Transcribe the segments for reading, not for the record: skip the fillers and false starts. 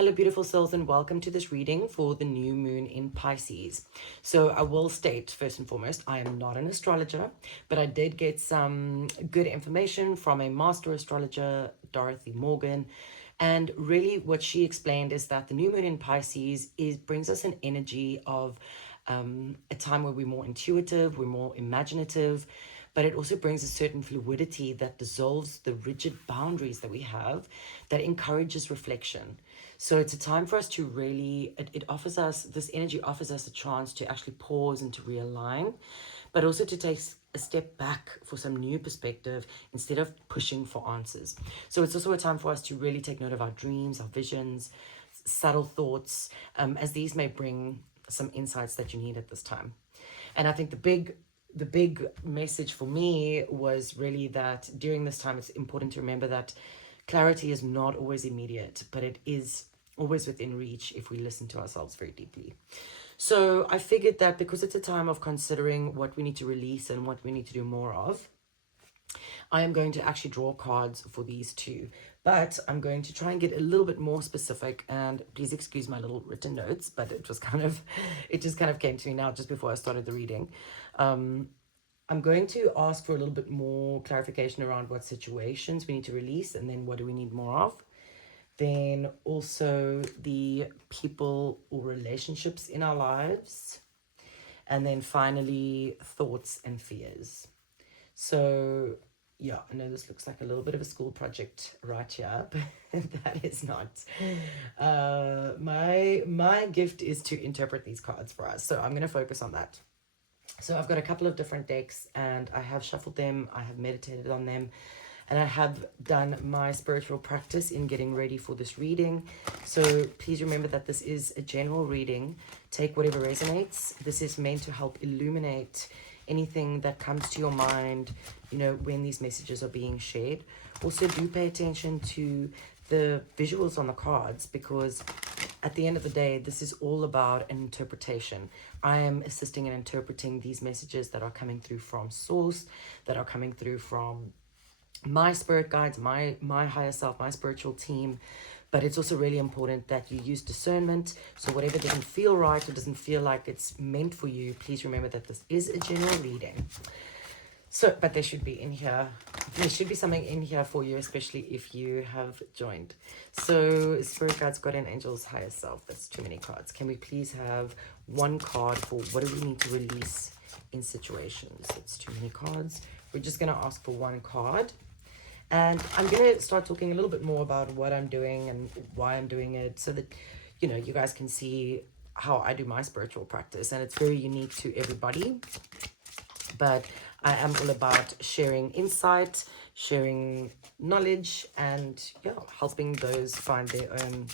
Hello, beautiful souls, and welcome to this reading for the new moon in Pisces. So I will state, first and foremost, I am not an astrologer, but I did get some good information from a master astrologer, Dorothy Morgan. And really what she explained is that the new moon in Pisces brings us an energy of a time where we're more intuitive, we're more imaginative, but it also brings a certain fluidity that dissolves the rigid boundaries that we have, that encourages reflection. So it's a time for us to really, it offers us, this energy offers us a chance to actually pause and to realign, but also to take a step back for some new perspective instead of pushing for answers. So it's also a time for us to really take note of our dreams, our visions, subtle thoughts, as these may bring some insights that you need at this time. And I think the big message for me was really that during this time, it's important to remember that clarity is not always immediate, but it is always within reach if we listen to ourselves very deeply. So I figured that because it's a time of considering what we need to release and what we need to do more of, I am going to actually draw cards for these two, but I'm going to try and get a little bit more specific, and please excuse my little written notes, but it just kind of came to me now just before I started the reading. I'm going to ask for a little bit more clarification around what situations we need to release, and then what do we need more of. Then also the people or relationships in our lives. And then finally, thoughts and fears. So yeah, I know this looks like a little bit of a school project right here, but that is not. My gift is to interpret these cards for us. So I'm going to focus on that. So I've got a couple of different decks and I have shuffled them, I have meditated on them, and I have done my spiritual practice in getting ready for this reading. So please remember that this is a general reading. Take whatever resonates. This is meant to help illuminate anything that comes to your mind, you know, when these messages are being shared. Also, do pay attention to the visuals on the cards, because at the end of the day, this is all about an interpretation. I am assisting in interpreting these messages that are coming through from source, that are coming through from my spirit guides, my higher self, my spiritual team. But it's also really important that you use discernment. So whatever doesn't feel right or doesn't feel like it's meant for you, please remember that this is a general reading. So, but there should be something in here for you, especially if you have joined. So spirit guides, guardian angels, higher self. That's too many cards. Can we please have one card for what do we need to release in situations? It's too many cards. We're just going to ask for one card. And I'm going to start talking a little bit more about what I'm doing and why I'm doing it, so that, you know, you guys can see how I do my spiritual practice. And it's very unique to everybody. But I am all about sharing insight, sharing knowledge, and yeah, helping those find their own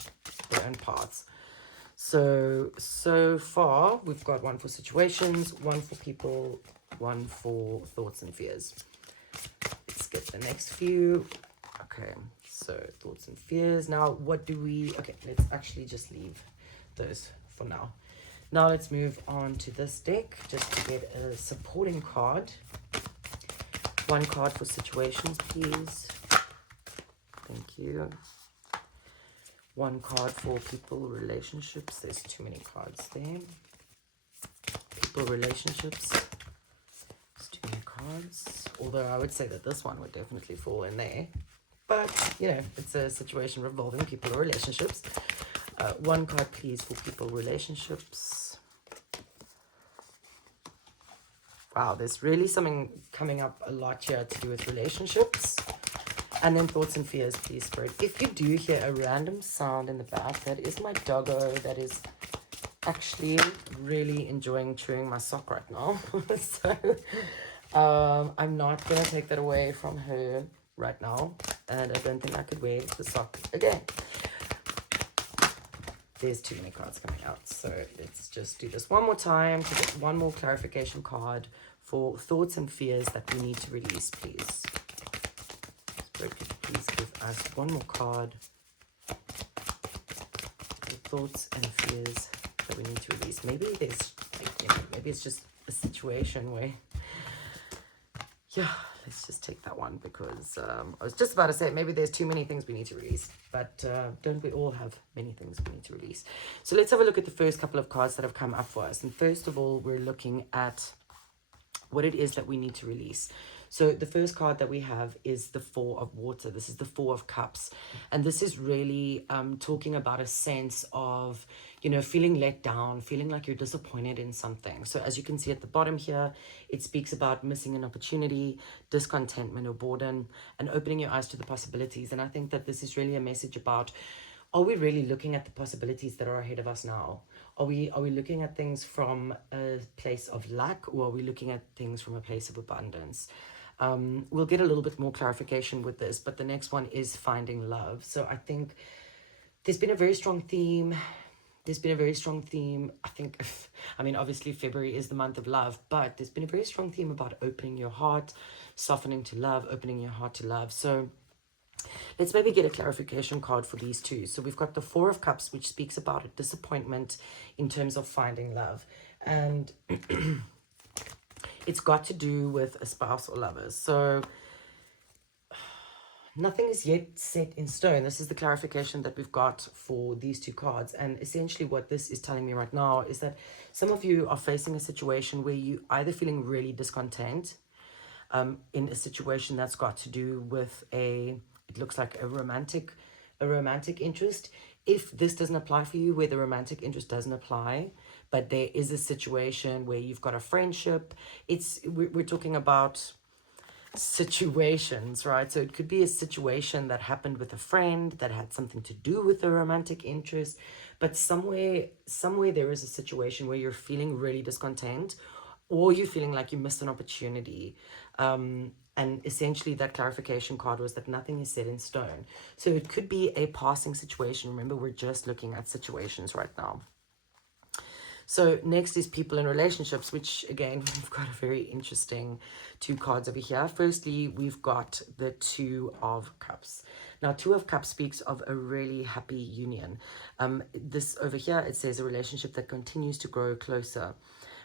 paths. So far, we've got one for situations, one for people, one for thoughts and fears. Let's get the next few. Okay, so thoughts and fears. Now, what do we... Okay, let's actually just leave those for now. Now let's move on to this deck, just to get a supporting card. One card for situations, please. Thank you. One card for people, relationships. There's too many cards there. People, relationships. There's too many cards. Although I would say that this one would definitely fall in there. But, you know, it's a situation revolving people or relationships. One card, please, for people, relationships. Wow, there's really something coming up a lot here to do with relationships. And then thoughts and fears, please, Spirit. If you do hear a random sound in the back, that is my doggo that is actually really enjoying chewing my sock right now. So I'm not going to take that away from her right now. And I don't think I could wear the sock again. There's too many cards coming out. So let's just do this one more time to get one more clarification card for thoughts and fears that we need to release, please. Spirit, could you please give us one more card for thoughts and fears that we need to release. Maybe there's, like, you know, maybe it's just a situation where, Yeah, let's just take that one because I was just about to say maybe there's too many things we need to release, but don't we all have many things we need to release? So let's have a look at the first couple of cards that have come up for us. And first of all, we're looking at what it is that we need to release. So the first card that we have is the Four of Water. This is the Four of Cups. And this is really talking about a sense of, you know, feeling let down, feeling like you're disappointed in something. So as you can see at the bottom here, it speaks about missing an opportunity, discontentment or boredom, and opening your eyes to the possibilities. And I think that this is really a message about, are we really looking at the possibilities that are ahead of us now? Are we looking at things from a place of lack, or are we looking at things from a place of abundance? We'll get a little bit more clarification with this, but the next one is finding love. So I think there's been a very strong theme. I think, I mean, obviously February is the month of love, but there's been a very strong theme about opening your heart, softening to love, opening your heart to love. So let's maybe get a clarification card for these two. So we've got the Four of Cups, which speaks about a disappointment in terms of finding love. And it's got to do with a spouse or lovers. So nothing is yet set in stone. This is the clarification that we've got for these two cards. And essentially what this is telling me right now is that some of you are facing a situation where you either feeling really discontent in a situation that's got to do with it looks like a romantic interest. If this doesn't apply for you, where the romantic interest doesn't apply, but there is a situation where you've got a friendship, we're talking about situations, right? So it could be a situation that happened with a friend that had something to do with a romantic interest, but somewhere there is a situation where you're feeling really discontent, or you're feeling like you missed an opportunity. And essentially that clarification card was that nothing is set in stone. So it could be a passing situation. Remember, we're just looking at situations right now. So next is people in relationships, which again, we've got a very interesting two cards over here. Firstly, we've got the Two of Cups. Now, Two of Cups speaks of a really happy union. This over here, it says a relationship that continues to grow closer,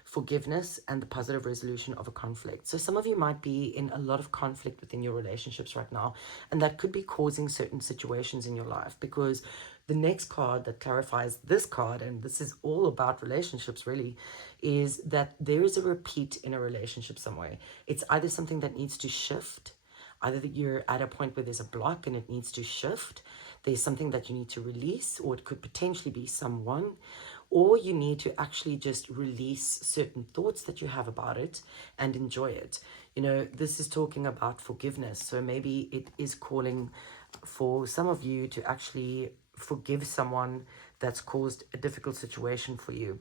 forgiveness, and the positive resolution of a conflict. So some of you might be in a lot of conflict within your relationships right now, and that could be causing certain situations in your life, because the next card that clarifies this card, and this is all about relationships really, is that there is a repeat in a relationship somewhere. It's either something that needs to shift, either that you're at a point where there's a block and it needs to shift, there's something that you need to release, or it could potentially be someone, or you need to actually just release certain thoughts that you have about it and enjoy it. You know, this is talking about forgiveness. So maybe it is calling for some of you to actually forgive someone that's caused a difficult situation for you.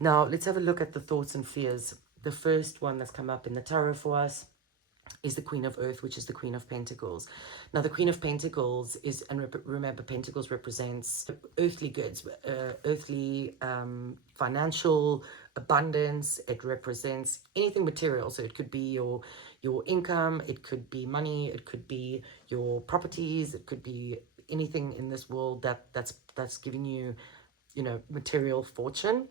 Now, let's have a look at the thoughts and fears. The first one that's come up in the tarot for us is the Queen of Earth, which is the Queen of Pentacles. Now, the Queen of Pentacles is, and remember, Pentacles represents earthly goods, earthly financial abundance. It represents anything material. So it could be your income, it could be money, it could be your properties, it could be anything in this world that's giving you, you know, material fortune.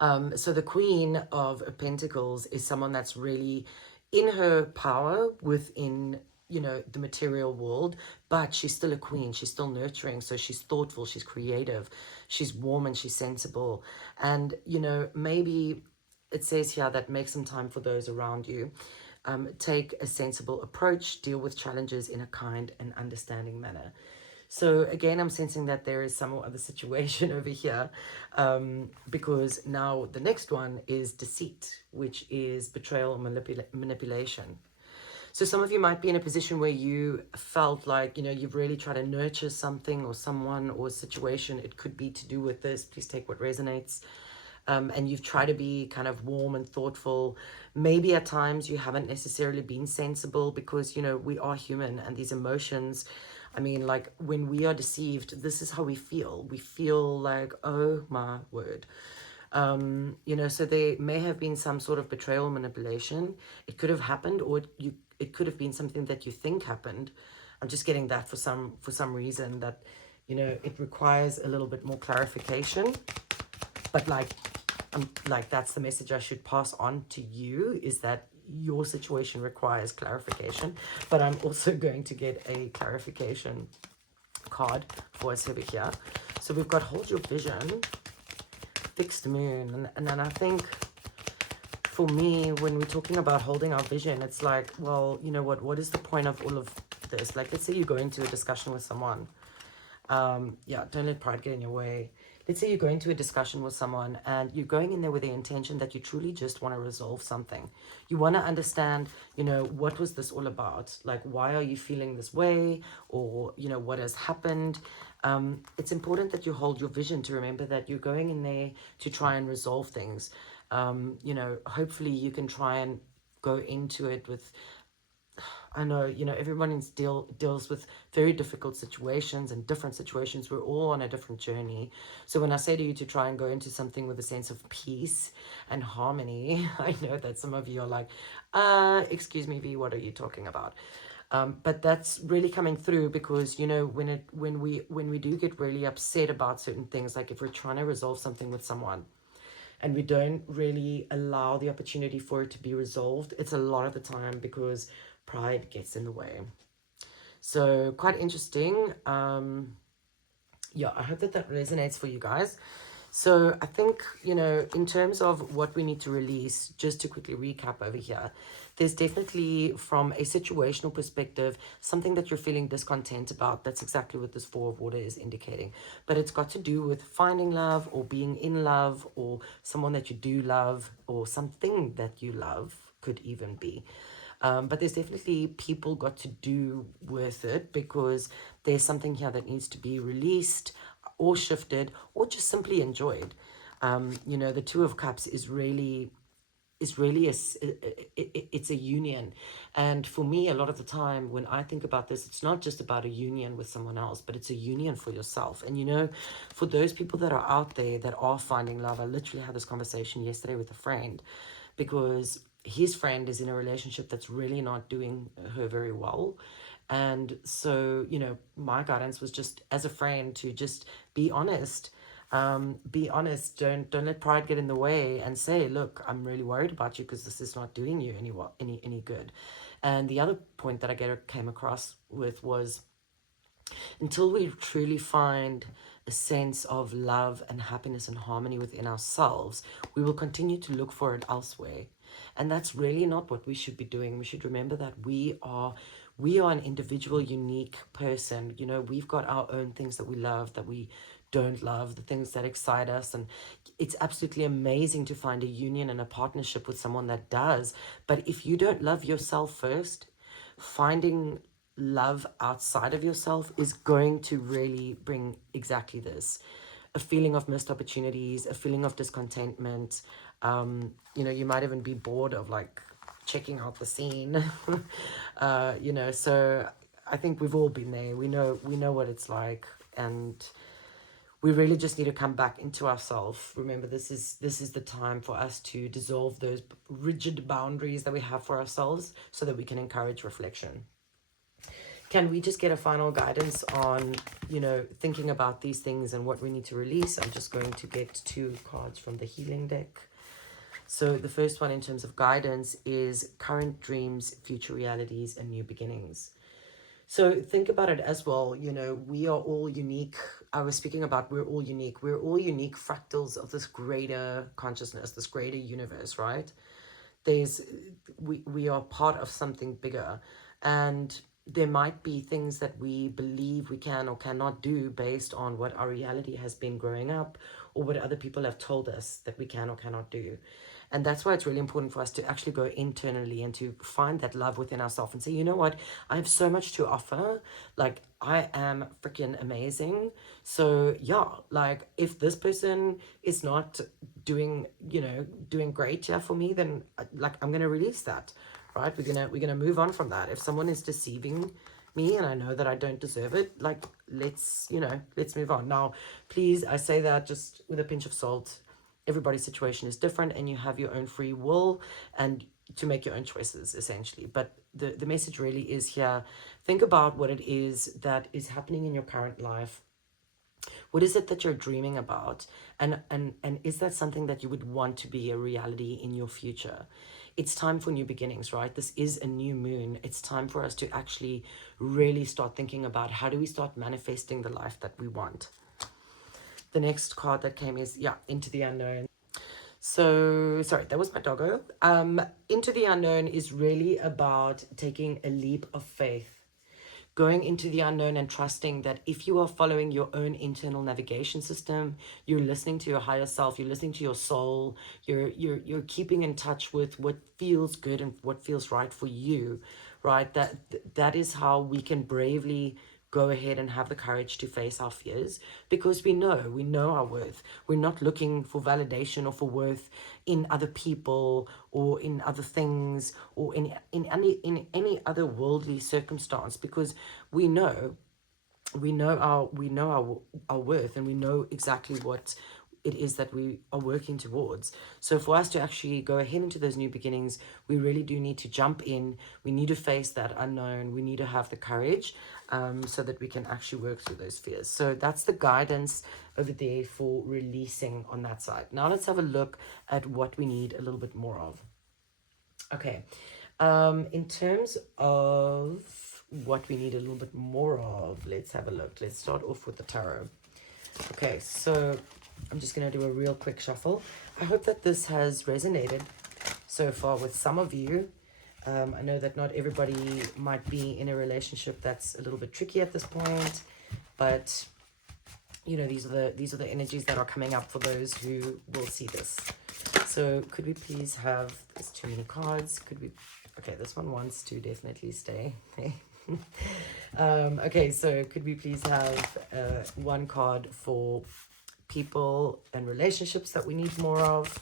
So the Queen of Pentacles is someone that's really in her power within, you know, the material world, but she's still a queen. She's still nurturing. So she's thoughtful, she's creative, she's warm, and she's sensible. And, you know, maybe it says here that make some time for those around you. Take a sensible approach, deal with challenges in a kind and understanding manner. So again, I'm sensing that there is some other situation over here, because now the next one is deceit, which is betrayal and manipulation. So some of you might be in a position where you felt like, you know, you've really tried to nurture something or someone or a situation. It could be to do with this. Please take what resonates. And you've tried to be kind of warm and thoughtful. Maybe at times you haven't necessarily been sensible, because, you know, we are human, and these emotions, I mean, like when we are deceived, this is how we feel. We feel like, oh my word. You know, so there may have been some sort of betrayal, manipulation. It could have happened, or it could have been something that you think happened. I'm just getting that for some reason that, you know, it requires a little bit more clarification. But like that's the message I should pass on to you, is that your situation requires clarification, but I'm also going to get a clarification card for us over here. So we've got hold your vision, fixed moon, and then I think for me, when we're talking about holding our vision, it's like, well, you know what is the point of all of this? Like, let's say you go into a discussion with someone. Yeah, don't let pride get in your way. Let's say you're going to a discussion with someone and you're going in there with the intention that you truly just want to resolve something. You want to understand, what was this all about? Like, why are you feeling this way? Or, what has happened? It's important that you hold your vision, to remember that you're going in there to try and resolve things. Hopefully you can try and go into it with, I know, everyone deals with very difficult situations and different situations. We're all on a different journey. So when I say to you to try and go into something with a sense of peace and harmony, I know that some of you are like, excuse me, V, what are you talking about? But that's really coming through because, when we do get really upset about certain things, like if we're trying to resolve something with someone, and we don't really allow the opportunity for it to be resolved, it's a lot of the time because pride gets in the way. So quite interesting. Yeah, I hope that resonates for you guys. So I think, in terms of what we need to release, just to quickly recap over here, there's definitely, from a situational perspective, something that you're feeling discontent about. That's exactly what this Four of Water is indicating. But it's got to do with finding love or being in love or someone that you do love or something that you love, could even be. But there's definitely people got to do with it because there's something here that needs to be released or shifted or just simply enjoyed. The Two of Cups is really it's a union. And for me, a lot of the time when I think about this, it's not just about a union with someone else, but it's a union for yourself. And for those people that are out there that are finding love, I literally had this conversation yesterday with a friend because his friend is in a relationship that's really not doing her very well. And so, my guidance was just as a friend to just be honest. Be honest. Don't let pride get in the way and say, look, I'm really worried about you because this is not doing you any good. And the other point that I came across with was, until we truly find a sense of love and happiness and harmony within ourselves, we will continue to look for it elsewhere. And that's really not what we should be doing. We should remember that we are an individual, unique person. We've got our own things that we love, that we don't love, the things that excite us. And it's absolutely amazing to find a union and a partnership with someone that does. But if you don't love yourself first, finding love outside of yourself is going to really bring exactly this: a feeling of missed opportunities, a feeling of discontentment. You might even be bored of like checking out the scene. So I think we've all been there. We know what it's like, and we really just need to come back into ourselves. Remember, this is the time for us to dissolve those rigid boundaries that we have for ourselves so that we can encourage reflection. Can we just get a final guidance on, thinking about these things and what we need to release? I'm just going to get 2 cards from the healing deck. So the first one in terms of guidance is current dreams, future realities, and new beginnings. So think about it as well. We are all unique. I was speaking about we're all unique. We're all unique fractals of this greater consciousness, this greater universe, right? We are part of something bigger. And there might be things that we believe we can or cannot do based on what our reality has been growing up or what other people have told us that we can or cannot do. And that's why it's really important for us to actually go internally and to find that love within ourselves and say, you know what, I have so much to offer. Like, I am freaking amazing. So yeah, like if this person is not doing great for me, then like I'm going to release that, right? We're going to move on from that. If someone is deceiving me and I know that I don't deserve it, like let's move on. Now, please, I say that just with a pinch of salt. Everybody's situation is different and you have your own free will and to make your own choices, essentially. But the message really is here. Think about what it is that is happening in your current life. What is it that you're dreaming about? And is that something that you would want to be a reality in your future? it's time for new beginnings, right? This is a new moon. It's time for us to actually really start thinking about how do we start manifesting the life that we want. The next card that came is, yeah, Into the Unknown. So, sorry, that was my doggo. Into the Unknown is really about taking a leap of faith, going into the unknown and trusting that if you are following your own internal navigation system, you're listening to your higher self, you're listening to your soul, you're keeping in touch with what feels good and what feels right for you, right? That is how we can bravely go ahead and have the courage to face our fears, because we know our worth. We're not looking for validation or for worth in other people or in other things or in any other worldly circumstance, because we know our worth, and we know exactly what it is that we are working towards. So for us to actually go ahead into those new beginnings, we really do need to jump in. We need to face that unknown. We need to have the courage, so that we can actually work through those fears. So that's the guidance over there for releasing on that side. Now let's have a look at what we need a little bit more of. Okay, in terms of what we need a little bit more of, let's have a look. Let's start off with the tarot. Okay, so I'm just going to do a real quick shuffle. I hope that this has resonated so far with some of you. I know that not everybody might be in a relationship that's a little bit tricky at this point, but you know, these are the energies that are coming up for those who will see this. So could we please have, there's too many cards. Could we, okay, this one wants to definitely stay. Okay, so could we please have one card for people and relationships that we need more of?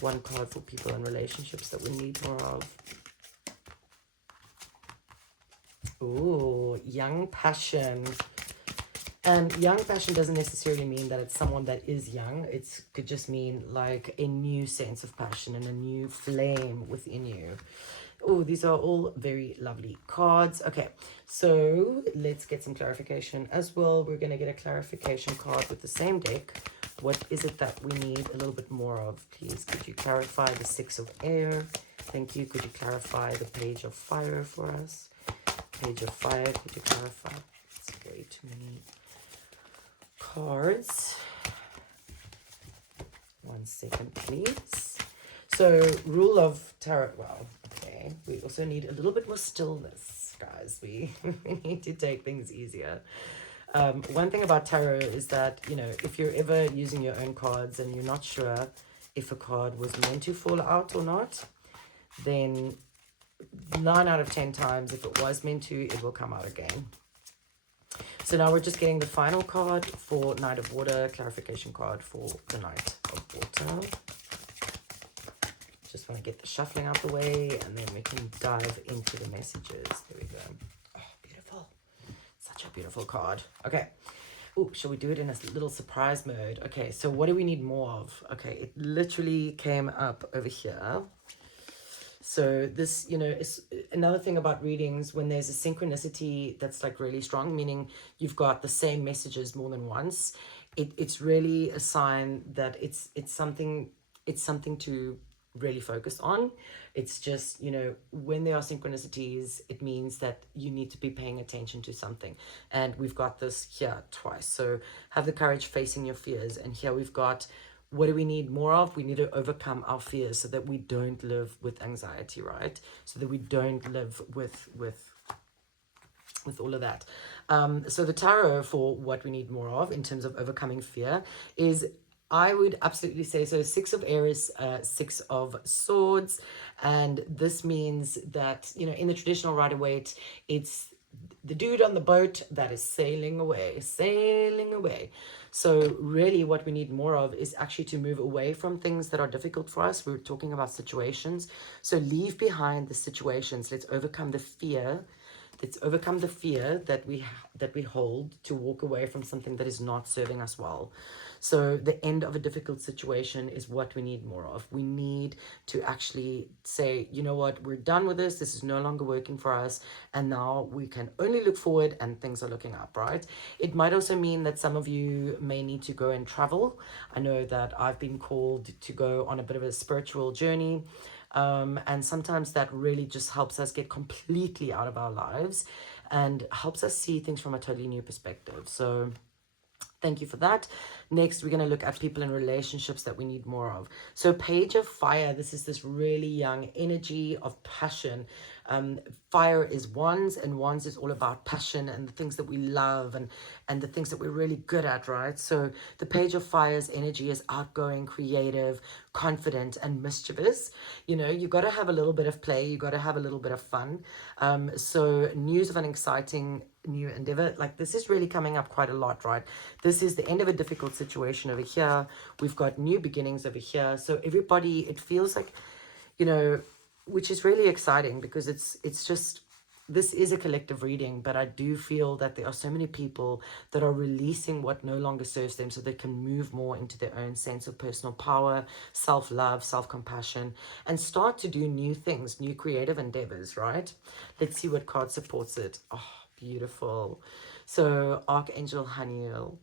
One card for people and relationships that we need more of. Ooh, young passion. And young passion doesn't necessarily mean that it's someone that is young. It could just mean like a new sense of passion and a new flame within you. Oh, these are all very lovely cards. Okay, so let's get some clarification as well. We're going to get a clarification card with the same deck. What is it that we need a little bit more of? Please, could you clarify the Six of Air? Thank you. Could you clarify the Page of Fire for us? Page of Fire, could you clarify? It's way too many cards. 1 second, please. So, rule of tarot. Well, okay. We also need a little bit more stillness, guys. We need to take things easier. One thing about tarot is that, you know, if you're ever using your own cards and you're not sure if a card was meant to fall out or not, then 9 out of 10 times, if it was meant to, it will come out again. So now we're just getting the final card for Knight of Water, clarification card for the Knight of Water. Just want to get the shuffling out the way, and then we can dive into the messages. There we go. Oh, beautiful. Such a beautiful card. Okay. Oh, shall we do it in a little surprise mode? Okay, so what do we need more of? Okay, it literally came up over here. So this, you know, is another thing about readings when there's a synchronicity that's like really strong, meaning you've got the same messages more than once. It's really a sign that it's something to really focus on. It's just, you know, when there are synchronicities, it means that you need to be paying attention to something. And we've got this here twice. So have the courage facing your fears. And here we've got, what do we need more of? We need to overcome our fears so that we don't live with anxiety, right? So that we don't live with all of that. So the tarot for what we need more of in terms of overcoming fear is, I would absolutely say, so 6 of Air is 6 of Swords. And this means that, you know, in the traditional Rider-Waite, it's the dude on the boat that is sailing away. So really what we need more of is actually to move away from things that are difficult for us. We're talking about situations. So leave behind the situations. Let's overcome the fear. Let's overcome the fear that we hold to walk away from something that is not serving us well. So the end of a difficult situation is what we need more of. We need to actually say, you know what, we're done with this. This is no longer working for us. And now we can only look forward, and things are looking up, right? It might also mean that some of you may need to go and travel. I know that I've been called to go on a bit of a spiritual journey. And sometimes that really just helps us get completely out of our lives and helps us see things from a totally new perspective. So thank you for that. Next, we're going to look at people in relationships that we need more of. So Page of Fire, this is this really young energy of passion. Fire is wands, and wands is all about passion and the things that we love and the things that we're really good at, right? So the Page of Fire's energy is outgoing, creative, confident, and mischievous. You know, you got to have a little bit of play. You got to have a little bit of fun. So news of an exciting new endeavor, like this is really coming up quite a lot, right? This is the end of a difficult situation over here. We've got new beginnings over here. So everybody, it feels like, you know, which is really exciting because it's just, this is a collective reading, but I do feel that there are so many people that are releasing what no longer serves them so they can move more into their own sense of personal power, self-love, self-compassion, and start to do new things, new creative endeavors, right? Let's see what card supports it. Oh, beautiful. So Archangel Haniel.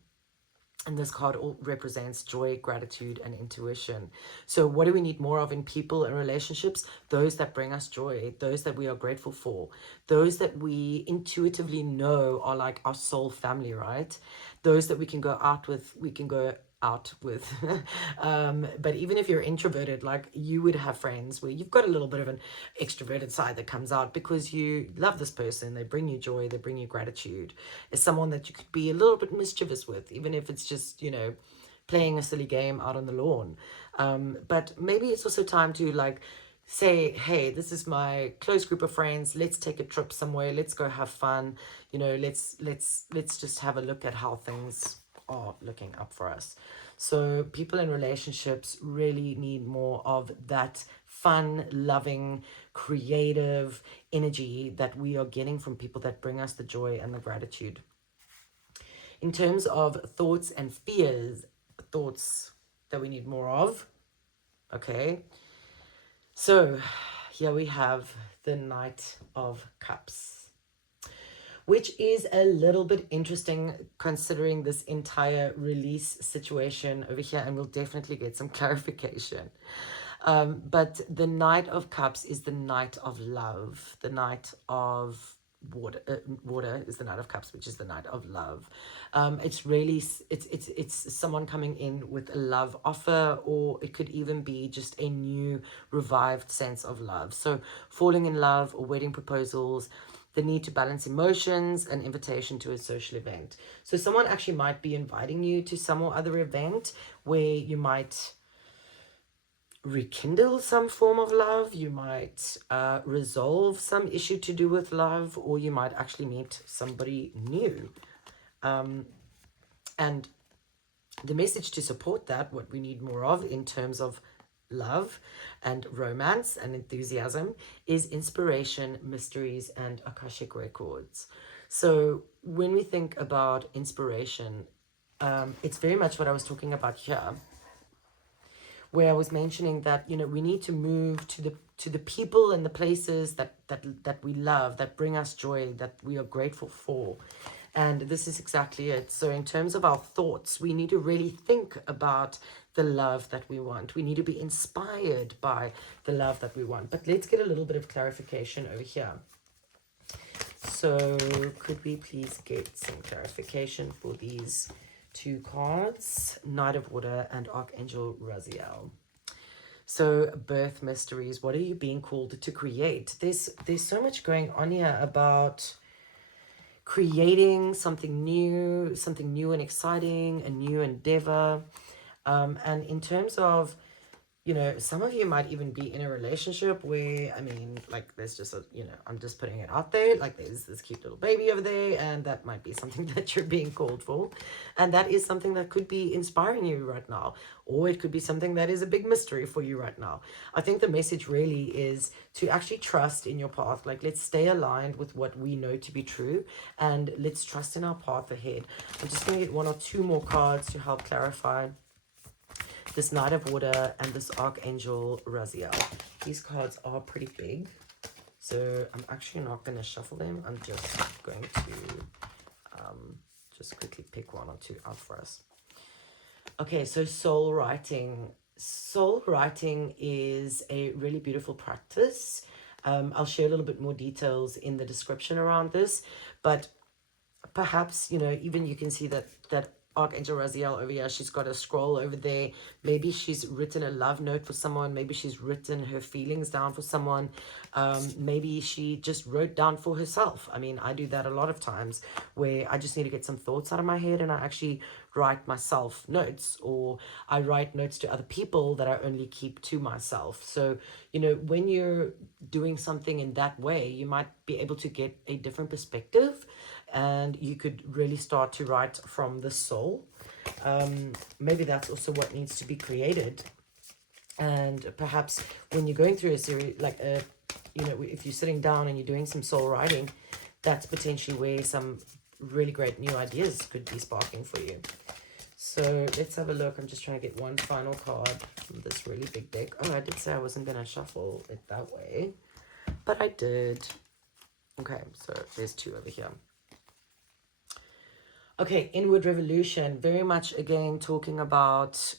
And this card all represents joy, gratitude, and intuition. So what do we need more of in people and relationships? Those that bring us joy, those that we are grateful for, those that we intuitively know are like our soul family, right? Those that we can go out with, but even if you're introverted, like you would have friends where you've got a little bit of an extroverted side that comes out because you love this person, they bring you joy, they bring you gratitude. It's someone that you could be a little bit mischievous with, even if it's just, you know, playing a silly game out on the lawn. But maybe it's also time to like say, hey, this is my close group of friends, let's take a trip somewhere, let's go have fun, you know, let's just have a look at how things are looking up for us. So people in relationships really need more of that fun, loving, creative energy that we are getting from people that bring us the joy and the gratitude. In terms of thoughts and fears, thoughts that we need more of, okay, so here we have the Knight of Cups, which is a little bit interesting considering this entire release situation over here, and we'll definitely get some clarification. But the Knight of Cups is the Knight of Love, the Knight of water is the Knight of Cups, which is the Knight of Love. It's really, it's someone coming in with a love offer, or it could even be just a new revived sense of love. So falling in love or wedding proposals, the need to balance emotions, an invitation to a social event. So someone actually might be inviting you to some or other event where you might rekindle some form of love, you might resolve some issue to do with love, or you might actually meet somebody new. And the message to support that, what we need more of in terms of love and romance and enthusiasm, is inspiration, mysteries, and Akashic records. So when we think about inspiration, it's very much what I was talking about here, where I was mentioning that, you know, we need to move to the people and the places that we love, that bring us joy, that we are grateful for. And this is exactly it. So in terms of our thoughts, we need to really think about the love that we want. We need to be inspired by the love that we want. But let's get a little bit of clarification over here. So could we please get some clarification for these two cards, Knight of Water and Archangel Raziel? So birth mysteries, what are you being called to create? There's so much going on here about creating something new and exciting, a new endeavor. And in terms of, you know, some of you might even be in a relationship where, I mean, like there's just a, you know, I'm just putting it out there, like there's this cute little baby over there, and that might be something that you're being called for. And that is something that could be inspiring you right now, or it could be something that is a big mystery for you right now. I think the message really is to actually trust in your path. Like, let's stay aligned with what we know to be true, and let's trust in our path ahead. I'm just going to get one or two more cards to help clarify this Knight of Water and this Archangel Raziel. These cards are pretty big, so I'm actually not going to shuffle them. I'm just going to just quickly pick one or two out for us. Okay, so soul writing. soul writing is a really beautiful practice. I'll share a little bit more details in the description around this, but perhaps, even you can see that Archangel Raziel over here, she's got a scroll over there. Maybe she's written a love note for someone. Maybe she's written her feelings down for someone. Maybe she just wrote down for herself. I mean, I do that a lot of times where I just need to get some thoughts out of my head and I actually write myself notes, or I write notes to other people that I only keep to myself. So, when you're doing something in that way, you might be able to get a different perspective and you could really start to write from the soul. Maybe that's also what needs to be created. And perhaps when you're going through a series, like if you're sitting down and you're doing some soul writing, that's potentially where some really great new ideas could be sparking for you. So let's have a look. I'm just trying to get one final card from this really big deck. Oh, I did say I wasn't going to shuffle it that way, but I did. Okay, so there's two over here. Okay, inward revolution, very much again talking about,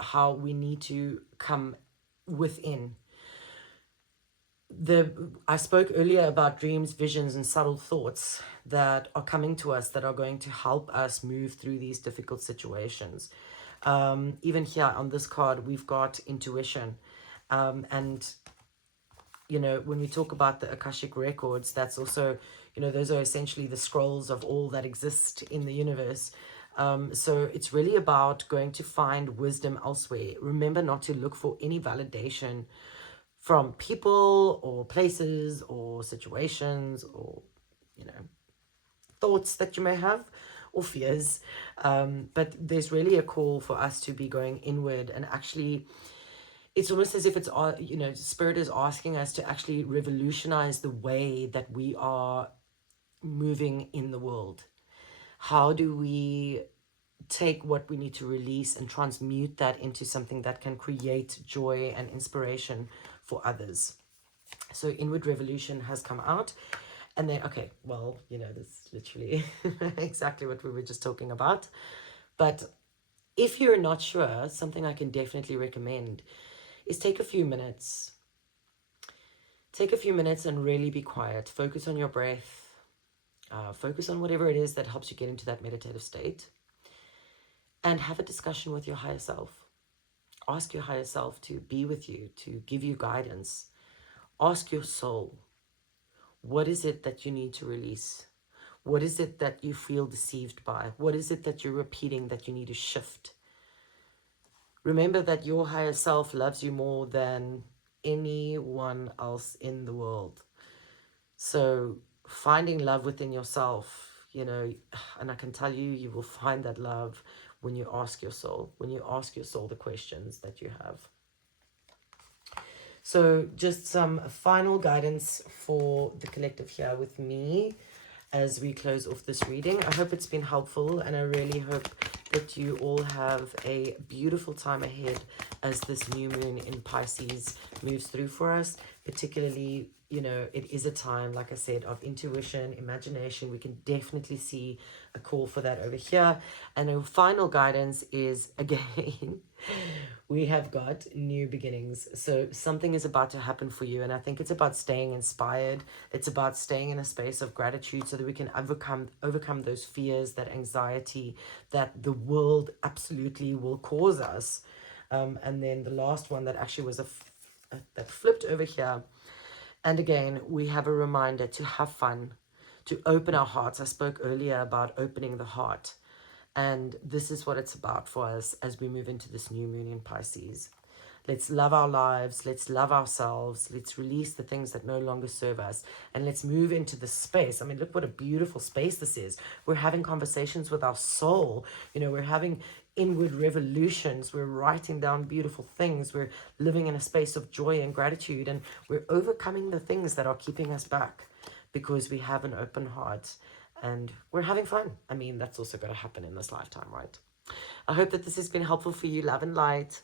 how we need to come within. I spoke earlier about dreams, visions, and subtle thoughts that are coming to us that are going to help us move through these difficult situations. Even here on this card, we've got intuition. And when we talk about the Akashic records, that's also, those are essentially the scrolls of all that exist in the universe. So it's really about going to find wisdom elsewhere. Remember not to look for any validation from people or places or situations or, thoughts that you may have or fears. But there's really a call for us to be going inward and actually, it's almost as if it's, Spirit is asking us to actually revolutionize the way that we are moving in the world. How do we take what we need to release and transmute that into something that can create joy and inspiration for others? So inward revolution has come out. And then, okay, well, that's literally exactly what we were just talking about. But if you're not sure, something I can definitely recommend is take a few minutes. Take a few minutes and really be quiet. Focus on your breath. Focus on whatever it is that helps you get into that meditative state. And have a discussion with your higher self. Ask your higher self to be with you, to give you guidance. Ask your soul, what is it that you need to release? What is it that you feel deceived by? What is it that you're repeating that you need to shift? Remember that your higher self loves you more than anyone else in the world. So finding love within yourself, and I can tell you, you will find that love when you ask your soul, the questions that you have. So just some final guidance for the collective here with me as we close off this reading. I hope it's been helpful, and I really hope that you all have a beautiful time ahead as this new moon in Pisces moves through for us. Particularly, it is a time, like I said, of intuition, imagination. We can definitely see a call for that over here. And our final guidance is, again, we have got new beginnings. So something is about to happen for you, and I think it's about staying inspired. It's about staying in a space of gratitude so that we can overcome those fears, that anxiety that the world absolutely will cause us. And then the last one that actually was that flipped over here. And again, we have a reminder to have fun, to open our hearts. I spoke earlier about opening the heart. And this is what it's about for us as we move into this new moon in Pisces. Let's love our lives. Let's love ourselves. Let's release the things that no longer serve us. And let's move into the space. I mean, look what a beautiful space this is. We're having conversations with our soul. We're having inward revolutions. We're writing down beautiful things. We're living in a space of joy and gratitude. And we're overcoming the things that are keeping us back because we have an open heart. And we're having fun. I mean, that's also going to happen in this lifetime, right? I hope that this has been helpful for you. Love and light.